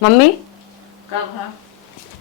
Mummy कब है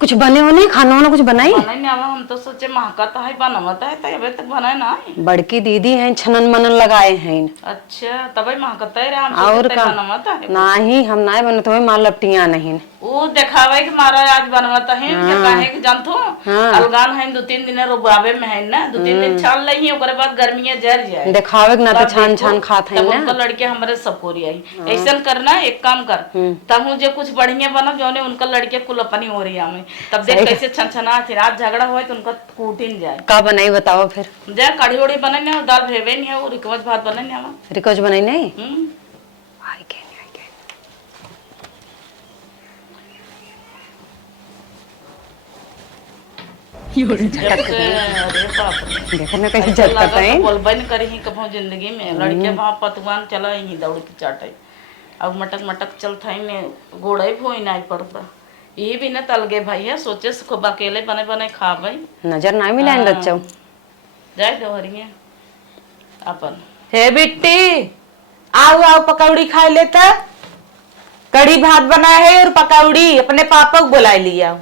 कुछ बने हो नहीं, खाना वाना कुछ बनाई? बनाई नहीं आवा। हम तो सोचे महकता है बनवाता है तो अभी तक बनाए ना है। बड़की दीदी हैं, छनन मनन लगाए हैं। अच्छा तभी महकता है रे। हम और सोचे का बनवाता है नहीं, हम ना बनत हो मां लपटियां नहीं। वो देखावे कि मारा आज बनवाता है क्या हाँ काहे कि जानतो हाँ अलगान है 2-3 दिन रुबाबे में है ना 2-3 दिन छान लही ओकरे बाद गर्मियां जर जाए देखावे ना तो तब छान देखो छान खात है तब ना। उनका लड़के हमारे सपोरी आई ऐसा करना एक काम कर तहु जो कुछ बढ़िया बना जो उनका लड़के कुल अपनी हो रही में तब देख सही कैसे छनछना थे आज झगड़ा हुआ तो उनका कूटिन जाए का बनाई बताओ फिर। जा कढ़ी उड़ी बने नहीं दाल भेवे नहीं और रिकवच भात बने नहीं रिकोच बनाई नहीं। हम्म देखो ना कैसे जज करता है। बोलबे नहीं करी कभी जिंदगी में लड़के वहाँ पतवान चला ही दौड़ के चाटे अब मटक मटक चलता ही ने गोड़े भोई नहीं पड़ता ये भी न तल गए भाई है सोचे खूब अकेले बने बने खा भाई नजर ना मिला इन बच्चों। जाए दो हरिये अपन हे बिट्टी आओ आओ पकौड़ी खा लेता। कढ़ी भात बनाया है और पकौड़ी अपने पापा को बुला लिया।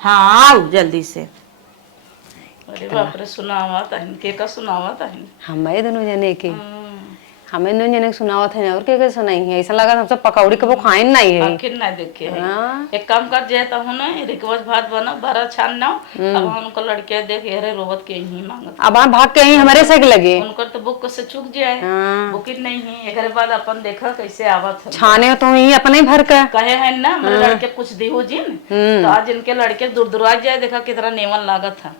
हाँ आओ जल्दी से। अरे बाप रे सुनावा तहन के का सुनावा तहन हमें दोनों जने के हमें दोनों जने सुनावा था और के सुनाई है। ऐसा लगा हम सब पकौड़ी कबो खाए नहीं है। आखिर ना देखे है हाँ। एक काम कर जे तो हूं ना रिकवच भात बना भरा छान ना अब उनको लड़के देख अरे रोबत के ही मांगत अब आप भाग के ही हमारे से लगे उनकर तो बुक से चुक जाए हाँ। बुकिट नहीं है एकरे बाद अपन देखा कैसे आवत है छाने तो ही अपने ही भर का कहे है ना मेरे लड़के कुछ दिहो जिन तो आज इनके लड़के दूर दूर आ जाए देखा कितना नेवन लागत है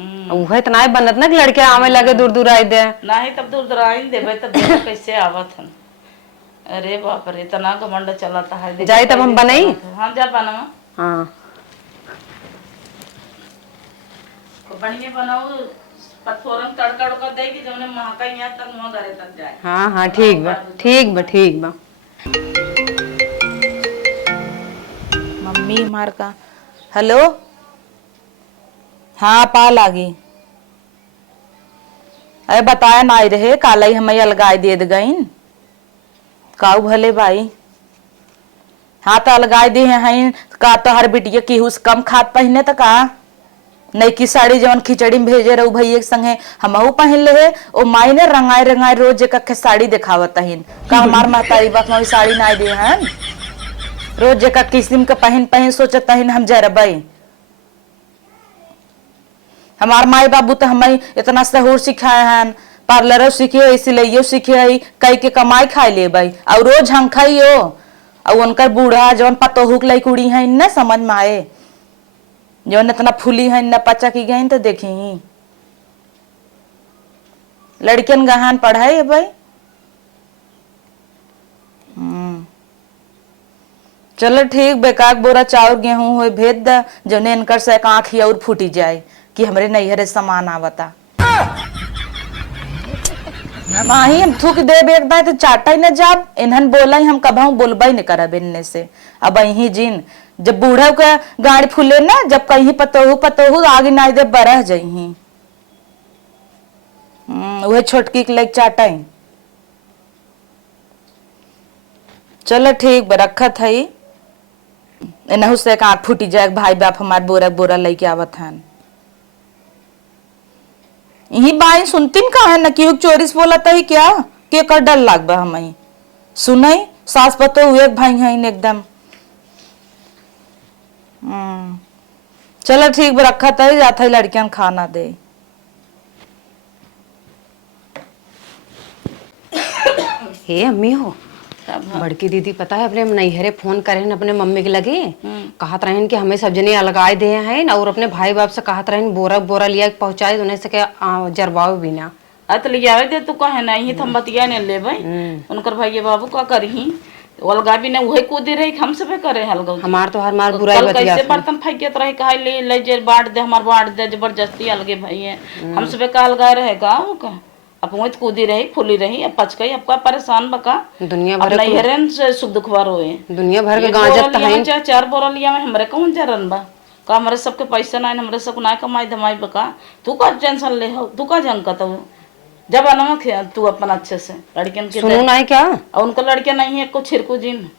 वह इतना बनत ना कि लड़के आवे लगे दूर दूर आए दे नहीं तब दूर दूर आई देवे तब देखो कैसे आवत है। अरे बाप रे इतना घमंड चलाता है जाए तब हम बनाई। हाँ जा बना हाँ बढ़िया बनाओ पथोरन तड़का उड़का दे कि जौने महका यहाँ तक मुँह घरे तक जाए। हाँ हाँ ठीक बा ठीक बा ठीक बा। मम्मी मार का हेलो हाँ पाल आ गई। अरे बताया ना रहे काला ही हमें अलगाई दे गईन काऊ भले भाई। हाँ तो अलगाई दे हैं का तो हर बिटिया की हुस कम खाद पहने तो का नई की साड़ी जवन खिचड़ी में भेजे रहे भैया के संगे हमहू पहन ले ओ माई ने रंगाई रंगाई रोज एक साड़ी दिखावत हिन का हमार महतारी बाप में साड़ी ना दे हैं रोज एक किस्म का पहन पहन सोचता हिन हम जरबई। हमार माई बाबू तो हमें इतना सहूर सिखाए हैं पार्लर सीखे सिलैयो सीखे कई के कमाई खाई ले भाई और रोज हम खाइयो और उनकर बूढ़ा जौन पतोहुक लाई कुड़ी है न समझ में आए जौन इतना फूली है न पचा की गई तो देखी लड़कियन गहन पढ़ाई है भाई। चलो ठीक बेकार बोरा चाउर गेहूं हो भेज द जौने इनकर से आँख और फूटी जाए कि हमरे नैहरे सामान आवता माही हम थूक दे बेकदा तो चाटा ही न जाब इन्हन बोला ही हम कभाऊ बोलबा ही न करब इनने से अब यही जिन जब बूढ़ा का गाड़ी फूले ना जब कहीं पतोहू पतोहू आगे ना दे बरह जही वह छोटकी के लेके चाटा ही। चलो ठीक बा रखत है इनहू से आँख फूटी जाए भाई बाप हमार बोरा बोरा लेके आवत हन यही बाई सुनती का है न कि चोरी से बोला था ही क्या के कर डर लाग बा हमें सुनाई सास पतो हुए भाई है एकदम। चलो ठीक बा रखा था जाता है लड़कियां खाना दे। हे अम्मी हो बड़की दीदी पता है अपने नैहरे फोन करे अपने मम्मी के लगे कहत रहन कि हमें सब जने अलगाए दे हैं और अपने भाई बाप से कहत रहन बोरा बोरा लिया पहुंचाए उन्हें से के जरवाओ बिना अत लियावे दे तू कहे नहीं हम बतिया ने ले भाई उनकर भैया बाबू का करही अलगा भी ना वही कूदी रही हम सब करे हलगा हमार तो हर मार बुराई बतिया कैसे बर्तन फेंकत रहे कहे ले जे बांट दे हमार बांट दे जबरदस्ती अलगे भैया हम सब का अलगा रहेगा का अब वही कूदी रही फूली रही अब पच गई आपका परेशान बका दुनिया भर नैहरन से सुख दुखवा रोए दुनिया भर के गांजत है चाहे 4 बोरा लिया में हमरे कौन जरन बा का हमारे सबके पैसा ना हमरे सब ना कमाई धमाई बका तू का टेंशन ले हो तू का जंग का जब आना तू अपन अच्छे से लड़कियन के सुनो ना क्या और उनका लड़के नहीं है कुछ छिरकू जिन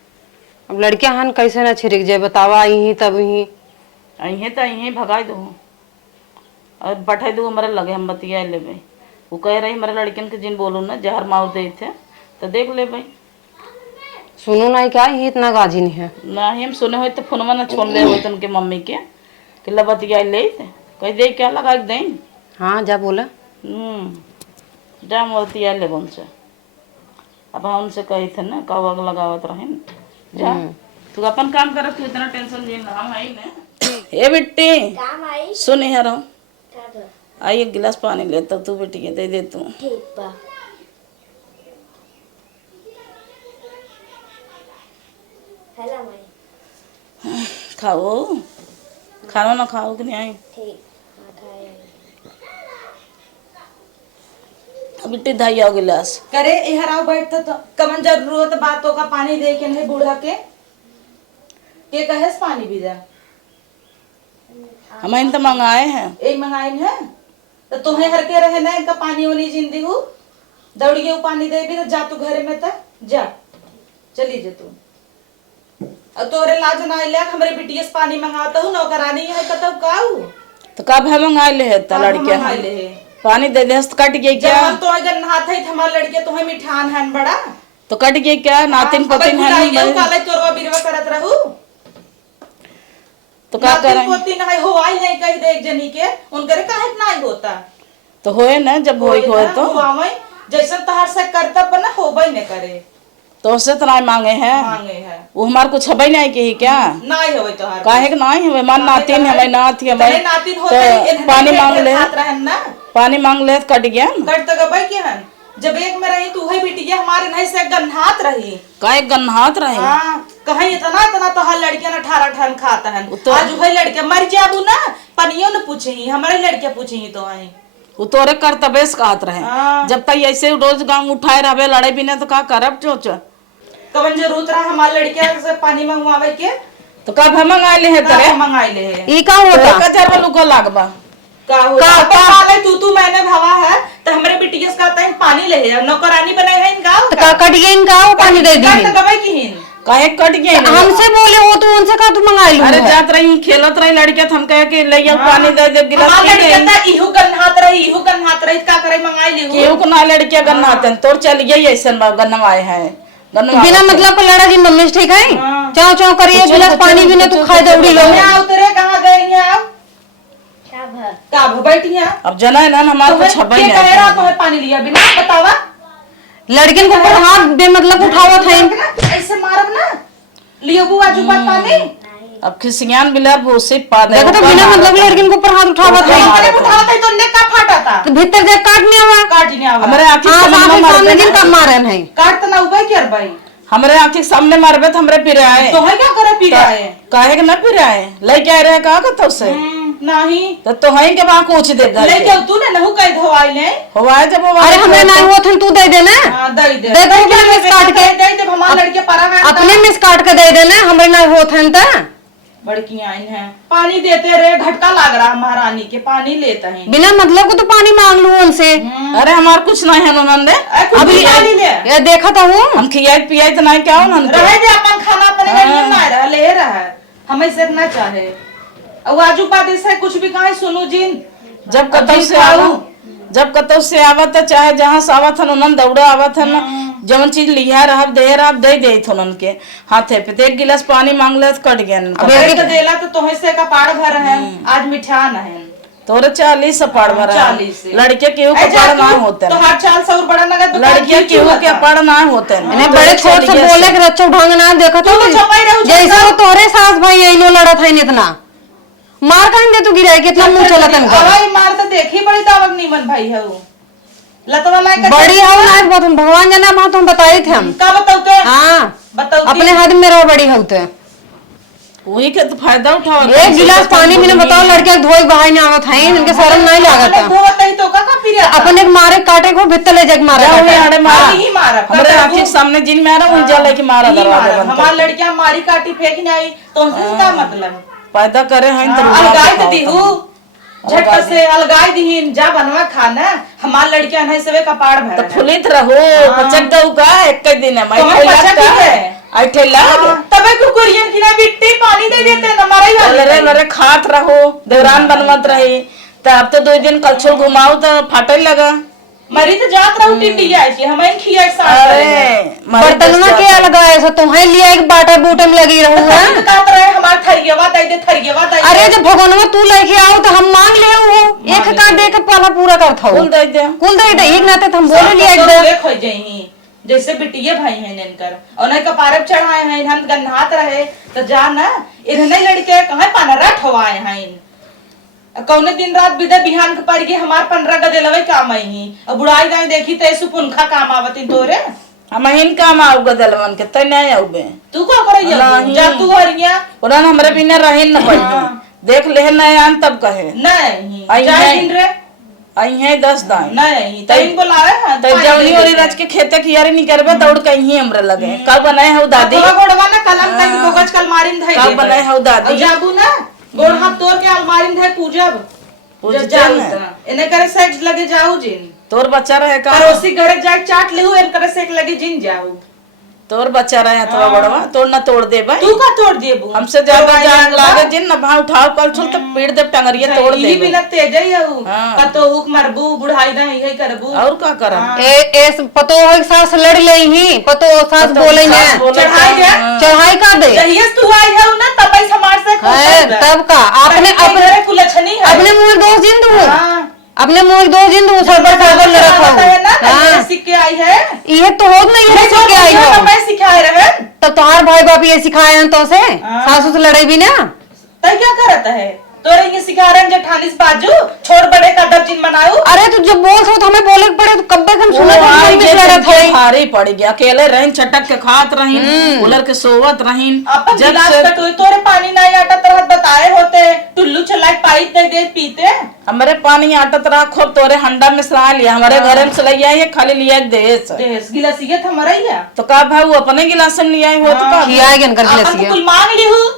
अब लड़कियां हन कैसे ना छिड़क जाए बतावा, यही तब ही अहे तो अहे भगा दो और बैठे दो हमारे लगे, हम बतिया ले भाई। वो कह रही हमारे लड़कियन के जिन बोलू ना जहर मार दे थे तो देख ले भाई। सुनो ना क्या ये इतना गाजी नहीं है। ना ही हम सुने हुए तो फोनवा ना छोड़ ले हुए थे उनके मम्मी के कि ला बतिया ले थे, कह दे क्या लगा के दें। हाँ जा बोला। जा बतिया ले उनसे। अब हम उनसे कही थे ना कब आग लगावत रहे न। जा तू अपन काम कर, तू इतना टेंशन ले ना, हम आई ना। ए बिट्टी सुन यार, आई एक गिलास पानी लेता तू बेटी के दे दे तू। ठीक बा। हेलो माई। खाओ खाना ना खाओ कि नहीं आई। ठीक बिट्टी धाई आओ गिलास। करे इहर आओ बैठ तो कमन जरूरत बातों का पानी दे के नहीं बूढ़ा के कहेस पानी भी जा। हम इन तो मंगाए हैं। एक मंगाइन है तो तुम्हें हर के रहे ना इनका पानी वाली जिंदगी हूँ दौड़िए पानी दे भी तो जा तू घर में तक जा चली जा तू। और तोरे लाज ना ले हमारे बिटिया से पानी मंगाता हूँ नौकरानी है कतब काऊ तो कब है मंगाए ले है लड़किया पानी दे दे कट गई क्या। हम तो अगर नहाते ही हमारे लड़के तुम्हें मिठान है बड़ा तो कट गई क्या नातिन पतिन है नहीं काले तोरवा बिरवा करत रहू तो क्या करें। पोतीन है हो आई नहीं कही दे एक जनी के उनकरे काहे नहीं होता तो होए ना जब होई होए तो जैसे तहार से कर्तव्य ना होबई न करे तो उससे तो नहीं मांगे हैं वो हमारे कुछ हबई नहीं की क्या नहीं होवे तोहार काहे के नहीं हमें मन नातिन हमें नाती हमें नातिन होते तो पानी मांग ले पानी मांग ले कट गया कट तो गबई के हन जब एक में रही तू है बिटिया हमारे नहीं से गन्हात रही काहे गन्हात रही। हां कहीं इतना इतना तो हर लड़कियां 18 खाता है आज वही लड़के मर जाबू ना पनियो न पूछे हमारे लड़के पूछे तो आई वो तोरे कर्तव्य से कहत रहे। जब तक ऐसे रोज गांव उठाए रहे लड़े भी ना तो का करब चोच कवन जरूरत रहा हमारे लड़कियां से पानी मंगवावे के तो कब हम मंगाए ले है तेरे मंगाई ले है ई का होता कचर वालू को लागबा का तू मैंने भवा है तो हमारे बिटिया से कहता है पानी ले है नौकरानी बनाए है इन गांव का कट गई इनका पानी दे दी तो गबई की हिन काहे कट गई हमसे बोले हो तो उनसे का तू मंगा लूं। अरे जात रही खेलत रही लड़के हम कहे कि ले आओ पानी दे दे गिलास हमारे लड़के ता इहु गन्हात रही का करे मंगाई ले केहू को ना लड़के गन्नाते तोर चल गई ऐसे गन्नवाए हैं बिना मतलब को लड़ा जी मम्मी से ठीक है चाव चाव करिए गिलास पानी भी ना तू खाए दौड़ी लो उतरे कहां गई है का बैठिया अब जना है ना हमारे कुछ हबई नहीं कह रहा तो पानी लिया बिना बतावा लड़किन को ऊपर हाथ बेमतलब उठावत है ऐसे मारब ना लियो बुआ जुबा पानी अब खिसियान बिला भूसी पा दे देखो तो बिना मतलब लड़किन को ऊपर हाथ उठावत है मैंने उठावत है तो ने का फाटा था तो भीतर जाके काटने आवा काटने आवा हमारे आंखी सामने जिन का मारन है काट तो ना उबे कर भाई हमारे आंखी सामने मारबे तो हमरे पिराए तो है क्या करे पिराए काहे के ना पिराए ले क्या रहे का तो से नहीं तो है के बा कुछ दे दे ले के तू ने नहु कह धवाई ले होवाए जब वो अरे हमरे ना हुआ था तू दे देना हां दे दे दो अपने मिस काट के दे दे हमारे लड़के परा है अपने मिस काट के दे देना हमरे ना हुआ था ता बड़की आइन है पानी देते रे घटका लग रहा महारानी के पानी लेते हैं बिना मतलब को तो पानी मांग लूं उनसे। अरे हमार कुछ नहीं है ननदे अभी पानी ले ये देखा था हूं हम खियाई पियाई तो नहीं क्या ननदे रहे दे अपन खाना अपने घर में रह ले रहा है हमें से ना चाहे अब आजू पादी से कुछ भी कहे सुनो जिन जब कतौ से आऊ जब कतौ से आवत चाहे जहां से आवत हन नन दौड़ा आवत हन जवन चीज लिया रहब दे दे थोनन के हाथे पे एक गिलास पानी मांग ले कट गया अब एक देला तो तोहे से का पाड़ भर है आज मिठान है तोरे 40 पाड़ भर 40 लड़के केहू के पाड़ ना होते तो हर 400 बड़ा नगद लड़के केहू के पाड़ ना होते इन्हें बड़े छोट से बोले के रच्चो ढंग ना देखा तो जैसे वो तोरे सास भाई आइलो लड़त है इतना मार कहीं दे तू गिराए कितना मुंह चलत है हवाई मार तो देखी बड़ी दावक नीमन भाई है वो लतवा लायक बड़ी हो ना बहुत भगवान जाने बात हम बताए थे हम का बताओ तो हां बताओ अपने हाथ में रहो बड़ी होते वही के तो फायदा उठाओ एक गिलास पानी भी ना बताओ लड़के धोई बहाई ना आवत है इनके शर्म नहीं लागत है धोवत है तो का फिर अपने मारे काटे को भित्तर ले जग मारे अरे मारा नहीं मारा हमरे आंखी सामने जिन में आ रहा उन लेके मारा दरवाजा बंद हमार लड़कियां मारी काटी फेंक नहीं आई तो उसका मतलब पैदा करे हैं तो अलगाई तो दीहू झटका से अलगाई दीहिन जा बनवा खाना हमार लड़कियां नहीं सवे कपाड़ भर तो फुलित रहो पचक दऊ का एक दिन है मैं आई ठेला तबे कुकुरियन की ना बिट्टी पानी दे देते न हमारा ही अरे अरे खात रहो देवरान बनवत रहे तो अब तो 2 दिन कलछुल घुमाओ तो फाटे लगा मरी तो जात रहू टिंडी आई थी हमें खिया बर्तनवा के लगाए सो तुम्हें लिया एक बाटा बूटे में लगी रहूं है कात रहे हमार थरियवा दे दे थरियवा दे अरे जब भगवानवा तू लेके आओ तो हम मांग ले हो एक का दे के पाला पूरा करत हो कुल दे दे कुल दे एक नाते तो हम बोले लिया एक दे खो जाई जैसे बिटिया भाई हैं इनकर और नहीं कपारब चढ़ाए हैं हम गन्हात रहे तो जा ना इन्हें लड़के कहां पानरा ठवाए हैं कौने दिन रात बिदा बिहान के पड़ गई हमार 15 गदे लवे काम आई ही और बुढ़ाई गाय देखी ते सुपुनखा काम आवती तोरे हम हिन काम आउ गदलवन के तय नहीं आउबे तू का करैया जा तू हरिया उड़न हमरे बिना रहन न पड़ी देख ले नहीं आन तब कहे नहीं जा दिन रे आई है 10 दाई नहीं तइन बुलावे हां तो जवनी और राज के खेते की यारी नहीं करबे दौड़ कहीं हमरे लगे कब बनाए हो दादी गोड़वा ना कलम तइन गोगज कल मारिन धई कब बनाए हो दादी जाबू ना गोड़ हाथ तोड़ के अलमारी में धई पूजब जाऊ इने करे सेक्स लगे जाऊ जिन तोर बच्चा रहे का पड़ोसी घर जाके चाट लेहु इन करे सेक लगे जिन जाऊ तोर बच्चा रहे तो बड़वा तोड़ ना तोड़ दे भाई तू का तोड़ देबू हमसे ज्यादा जान लागे जिन ना भाव उठाओ कल छुल तो पीड़ दे टंगरिया तोड़ दे ई भी न तेज है हु कतो हुक मरबू बुढ़ाई दा यही करबू और का करम ए पतो हो सास लड़ ले ही पतो सास बोले ने चढ़ाई कर दे जहिया तू आई है ना तब ही समाज से तब का आपने अपने कुलछनी है अपने मुंह दो जिंद हो अपने मुंह दो जिंद हो सब पर न रखो हां सीख के आई है ये तो हो नहीं है सीख के आई हो मैं सिखाए रहे तब तुम्हार भाई बाप ये सिखाए हैं तो से सासू से लड़े भी ना तय क्या करता है तोरे ये सिखा रहे हैं जेठानीस बाजू छोड़ बड़े का दर्जिन बनाऊ अरे तू जब बोल सो तो हमें बोले के पड़े तो कब तक हम सुने थे लड़ा थे भारी पड़ गया अकेले रहन चटक के खात रहीन उलर के सोवत रहीन अपन गिलास पे तोरे पानी नहीं आटा तरह बताए होते टुल्लू चला पाइप दे दे पीते हमारे पानी आटत रहा खूब तोरे हंडा में सरा लिया हमारे घर में सलैया है खाली लिया देश गिलासिया हमारा ही है तो का भाई अपन गिलास में लिया हो तो का खिया के इनकर गिलास कुल मांग ली हूं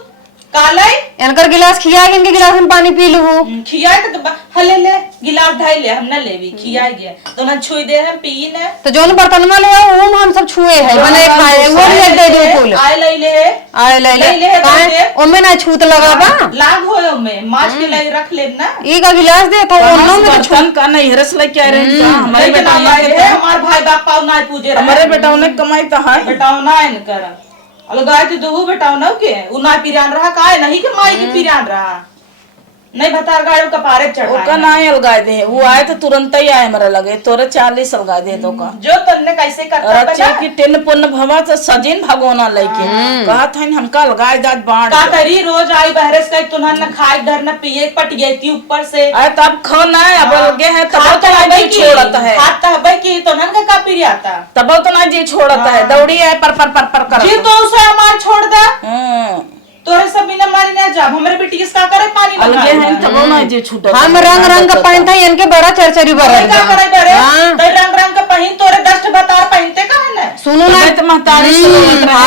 कालाई इनकर गिलास खिया के इनके गिलास में पानी पी लूं खिया तो हले ले गिलास ढाई ले हम न लेवी खिया गया तो ना छुई दे हम पी न तो जोन बर्तन में ले आओ हम सब छुए है बने खाए वो ले दे दो कुल आए ले ले काहे ओमे ना छूत लगा बा लाग हो ओमे माछ के ले रख ले ना ई का गिलास दे तो ओनो में बर्तन का नहीं हरस ले क्या रहे हमारे बेटा हमार भाई बाप पाऊ ना पूजे हमारे बेटा ने कमाई तो है बेटा ना इनकर अलगाय तो दो बेटा ना के उना पिरान रहा काहे नहीं के माई के पिरान रहा नहीं बता गाड़ो कपारे चढ़ा ओका नहीं अलगाए दे वो आए तो तुरंत ही आए मरे लगे तोरे 40 अलगाए दे तो का जो तन्ने कैसे करता रच्चा की टिन पुन भवा तो सजिन भगोना लेके कहा था हमका अलगाए दाद बांट का करी रोज आई बहरस का तुनन न खाए डर न पिए पट गई थी ऊपर से अरे तब खाना है अब लगे है तब तो नहीं छोड़ता है खाता है कि तुनन का पिरी आता तब तो नहीं जी छोड़ता है दौड़ी है पर कर जी तो उसे हमार छोड़ दा तोरे सब बिना मारी ना जा हमारे बेटी किसका करे पानी में अलगे है तब ना जी छूटा हम रंग रंग का पहनता है इनके बड़ा चरचरी बरल क्या करे बरे तो रंग रंग का पहन तोरे दस्ट बतार पहनते का है ना सुनो ना तो महतारी सुनो ना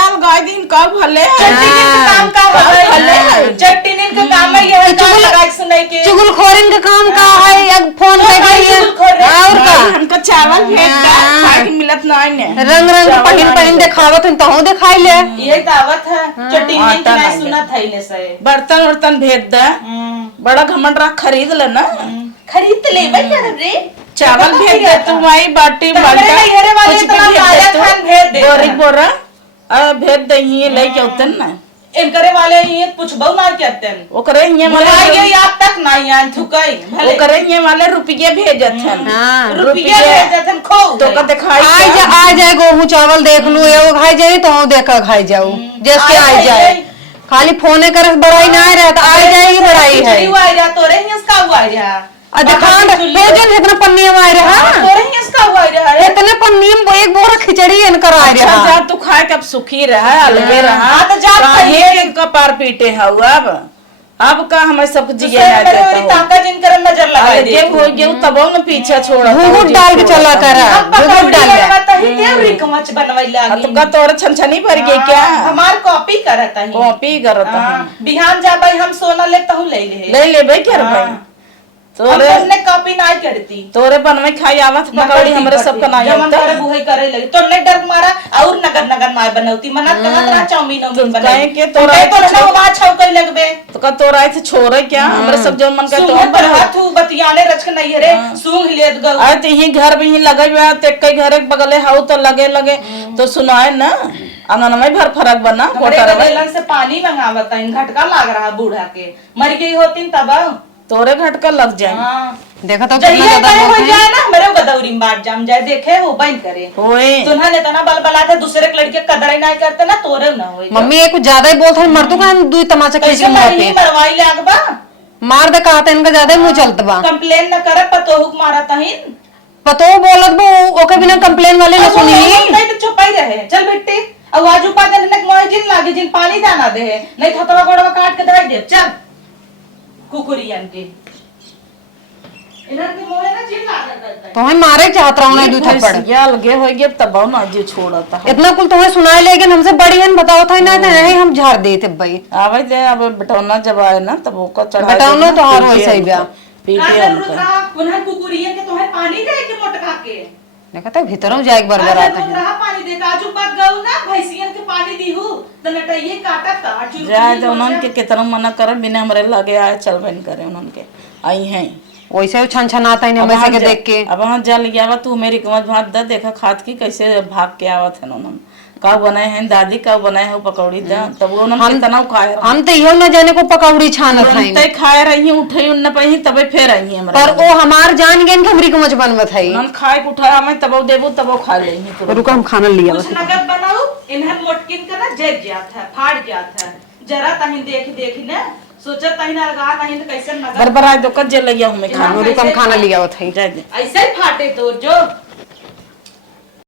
कल गाय दिन कब भले चट्टी का काम का है चट्टी का काम है ये चुगल सुनाई के चुगलखोरी का काम का है या फोन पे गई है और का हमका चावल भेज दे खाए के मिलत नहीं ने रंग रंग पहन दिखावत तो हूं दिखाई ले ये दावत है चट्टी नहीं सुना था इले से बर्तन वर्तन भेज दे बड़ा घमंड रख खरीद ले ना खरीद ले भाई क्या रे चावल भेज दे तू वही बाटी बाटा कुछ भी भेज दे बोरी बोरा भेज दे ही लेके उतन ना इनकरे वाले ये कुछ बहु ना कहते हैं वो करे ये वाले याद तक नहीं आन थुकाई वो करे ये वाले रुपये भेजत हैं रुपये भेजत हैं खो तो का दिखाई आ जाए गेहूं चावल देख लू एगो खाई जाए तो देख कर खाई जाऊ जैसे आ जाए खाली फोने कर बड़ाई ना रहता आ जाएगी बड़ाई है हुआ जा तोरे इसका हुआ जा दुकान भोजन इतना पन्नी में आ रहा तोरे इसका हुआ जा इतने पन्नी में एक बोरा खिचड़ी इनकर आ रहा जा तू खाए कब सुखी रहा अलगे रहा तो जा ये कपार पीटे है अब का हमें सब जिया ना देता हो ताका जिनकर नजर लगा दे ये हो गया तब न पीछे छोड़ा घूंघट डाल के चला कर घूंघट डाल के तो ही तेरी कमच बनवाई लागी तो का तोर छनछनी भर गई क्या हमार कॉपी करता है कॉपी करता है बिहान जा भाई हम सोना लेता हूं ले ले ले ले भाई क्या भाई तोरे हमने कॉपी नहीं करती तोरे बनवे खाई आवत पकौड़ी हमरे सबका नहीं जमन आता करे बुहे करे लगी तो ने डर मारा और नगर नगर मार बनौती मना कहां तरह चाउमीन तुम बनाई कहे के तोरा तो ना वहां छौकै लगबे तो का तोरा ऐसे छोरे क्या हमरे सब जो मन का तो सुन पर हाथ बतियाने रचक नहीं रे सूंघ लेत गौ आए ते ही घर भी ही लगे हुआ ते कई घर के बगले हाउ तो लगे तो सुनाए ना आंगन में भर फरक बना कोटर में गलन से पानी मंगावता इन घटका लाग रहा बूढ़ा के मर गई होती तब तोरे घटका लग जाए हां देखा तो जहिया कितना करे ज्यादा हो बोलते हैं। जाए ना हमरे गदौरी में बात जम जाए देखे हो बन करे होए सुना ने तना बल बलाते दूसरे के लड़के कदर नहीं करते ना तोरे ना होए मम्मी ये कुछ ज्यादा ही बोलते हैं मर तो का हम दुई तमाचा खींच कैसे के मुंह मरही पे मरवाई लागबा मार दे कहा था इनका ज्यादा ही मुंह चलत बा कंप्लेन न करे पतोहुक मारा तहिन पतो बोलत बो ओके बिना कंप्लेन वाले न सुनी नहीं तो चुप ही रहे चल बेटी अब आज उपा देने तक मोए जिन लागे जिन पानी दाना दे नहीं थतवा गोड़वा काट के दे दे चल कुकुरियन के इनन के मोए ना जिन लागे तो हम मारे चाहत रहा हूं दू थप्पड़ या लगे हो गए तब ना जो छोड़ता इतना कुल तुम्हें सुनाए लेकिन हमसे बड़ी है बताओ था ना नहीं हम झाड़ देते भाई आवे दे अब बटौना जब आए ना तब ओका चढ़ा बटौना तो हर होई सही बा पीटे रुद्रा पुनः कुकुरियन के तोहे पानी दे के मोटका के देखा था भीतरों जाए एक बार अरे आता है रुद्रा पानी दे काजू बात गऊ ना भैंसियन के पानी दीहू त नटइये काटत ता जाए तो उन्होंने के कितना मना कर बिना हमरे लगे आए चलबेन करे उन्होंने के आई हैं वैसे ही छन छन आता है हमेशा के देख के अब वहाँ जल गया तू मेरी कमर भात दा देखा खात की कैसे भाग के आवत है उन्होंने का बनाए हैं दादी का बनाए हैं पकौड़ी दा तब उन्होंने कितना खाए हम तो इहो न जाने को पकौड़ी छानत हैं तय खाए रही उठे उन पही तबे फेर आई हमरा पर वो हमार जान गेन के हमरी को मच बनवत है उन्होंने खाए के उठाया मैं तब देबू तब खा लेही तुरंत रुको हम खाना लिया कुछ नगद बनाऊ इन्हन मोटकिन का ना जग जात है फाड़ जात है जरा तहिन देख ना सोचा तहिन अलगा तहिन कैसे नगद बरबराय दो कज ले हमें खाना रुको हम खाना लिया है जाए दे ऐसे ही फाटे तो जो